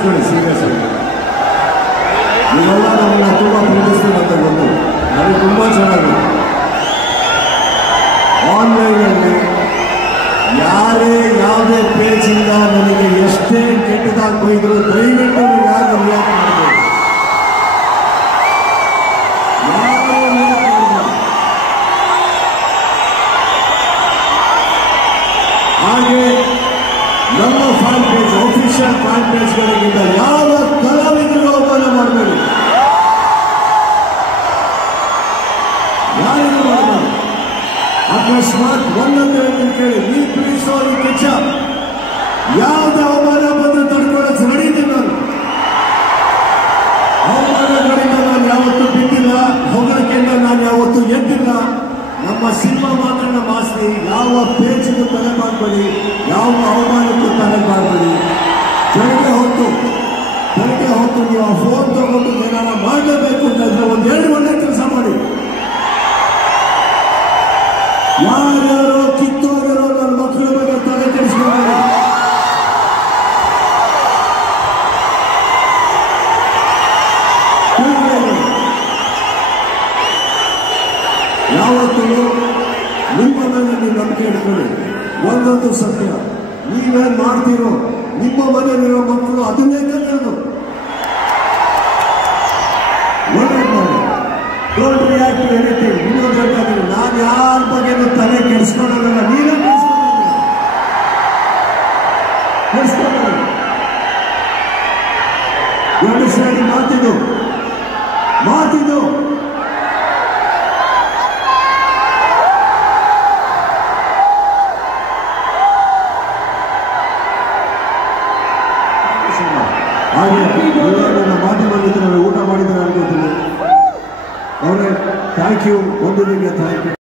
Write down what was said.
ಕೇಳಿಸ್ಕೊಳ್ಳಿ ಸೀರಿಯಸ್ ಆಗಿ. ನೀವೆಲ್ಲ ನಮ್ಮನ್ನ ತುಂಬ ಪ್ರೀತಿಸ್ತೀವಿ ಅಂತ ಗೊತ್ತು, ನನಗೆ ತುಂಬ ಚೆನ್ನಾಗಿ. ಆನ್ಲೈನಲ್ಲಿ ಯಾರೇ ಯಾವುದೇ ಪೇಜಿಂದ ನನಗೆ ಎಷ್ಟೇ ಕೆಟ್ಟದಾಗಿ ಬೈದ್ರು ದಯವಿಟ್ಟು ನೀವು ಯಾರು ರಿಯಾಕ್ಟ್ ಮಾಡಬೇಕು. ಹಾಗೆ ನಮ್ಮ ಫ್ಯಾನ್ ಪೇಜ್, ಆಫಿಷಿಯಲ್ ಫ್ಯಾನ್ ಪೇಜ್ಗಳಿಗಿಂತ ಯಾವ ಕಲಾವಿದರು ಅವಮಾನ ಮಾಡಬೇಡಿ, ಯಾರಿಗೂ ಮಾಡಬೇಡಿ. ಅಕಸ್ಮಾತ್ ಒಂದೊಂದು ಕೇಳಿ ನೀ ಪ್ರೀಸೋರು ಕೆಚ್ಚ ಯಾವುದೇ ಅವಮಾನ ಬಂದು ತಡ್ಕೊಳ್ಳೋಕೆ ನಡೀತೀನಿ. ನಾನು ಅವಮಾನಗಳಿಂದ ನಾನು ಯಾವತ್ತೂ ಬಿದ್ದಿಲ್ಲ, ಹೊಗಳಿಕೆಯಿಂದ ನಾನು ಯಾವತ್ತೂ ಎದ್ದಿಲ್ಲ. ನಮ್ಮ ಸಿನಿಮಾ ಮಾತ್ರ ನಮ್ಮ ಆಸ್ತಿ. ಯಾವ ಪೇಜಿಗೂ ತಲೆ ಮಾಡಬೇಡಿ, ಯಾವ ಅವಮಾನಕ್ಕೂ ತಲೆ ಮಾಡಬೇಡಿ. ಬೆಳಗ್ಗೆ ಹೊತ್ತು ನೀವು ಆ ಫೋನ್ ತಗೊಂಡು ಏನಾರ ಮಾಡಲೇಬೇಕು ಅಂತಂದ್ರೆ ಒಂದೆರಡು ಒಳ್ಳೆ ಕೆಲಸ ಮಾಡಿ. ಯಾರ್ಯಾರೋ ಕಿತ್ತೋಗಿರೋ ನನ್ನ ಮಕ್ಕಳ ಬಗ್ಗೆ ತಲೆ ಕೆಡಿಸ್ಕೊಂಡು ಯಾವತ್ತೂ ನಿಮ್ಮ ಮೇಲೆ ನೀವು ನಂಬಿಕೆ ಇಟ್ಕೊಳ್ಳಿ. ಒಂದೊಂದು ಸತ್ಯ, ನೀವೇನ್ ಮಾಡ್ತೀರೋ ನಿಮ್ಮ ಮನೆಯಲ್ಲಿರೋ ಮಕ್ಕಳು ಅದನ್ನೇ ಕಲಿಯೋದು. ಒಳ್ಳೇದು ಮಾಡಿ, ಡೋಂಟ್ ರಿಯಾಕ್ಟ್ ಟು ಎನಿಥಿಂಗ್. ಇನ್ನೊಂದು ಹೇಳ್ತಾರೆ, ನಾನು ಯಾರ ಬಗ್ಗೆನೂ ತಲೆ ಕೆಡಿಸ್ಕೊಳ್ಳೋದಲ್ಲ, ನೀವೇ ಕೆಡಿಸ್ಕೊಳ್ಳೋದು. ಮಾತಿದು ಹಾಗೆ ನನ್ನ ಮಾಧ್ಯಮ ಮಿತ್ರರು ಊಟ ಮಾಡಿದ್ದಾರೆ ಅನ್ಕೋತೀನಿ. ಅವರೇ ಥ್ಯಾಂಕ್ ಯು, ಒಂದು ನಿಮಗೆ ಥ್ಯಾಂಕ್ ಯು.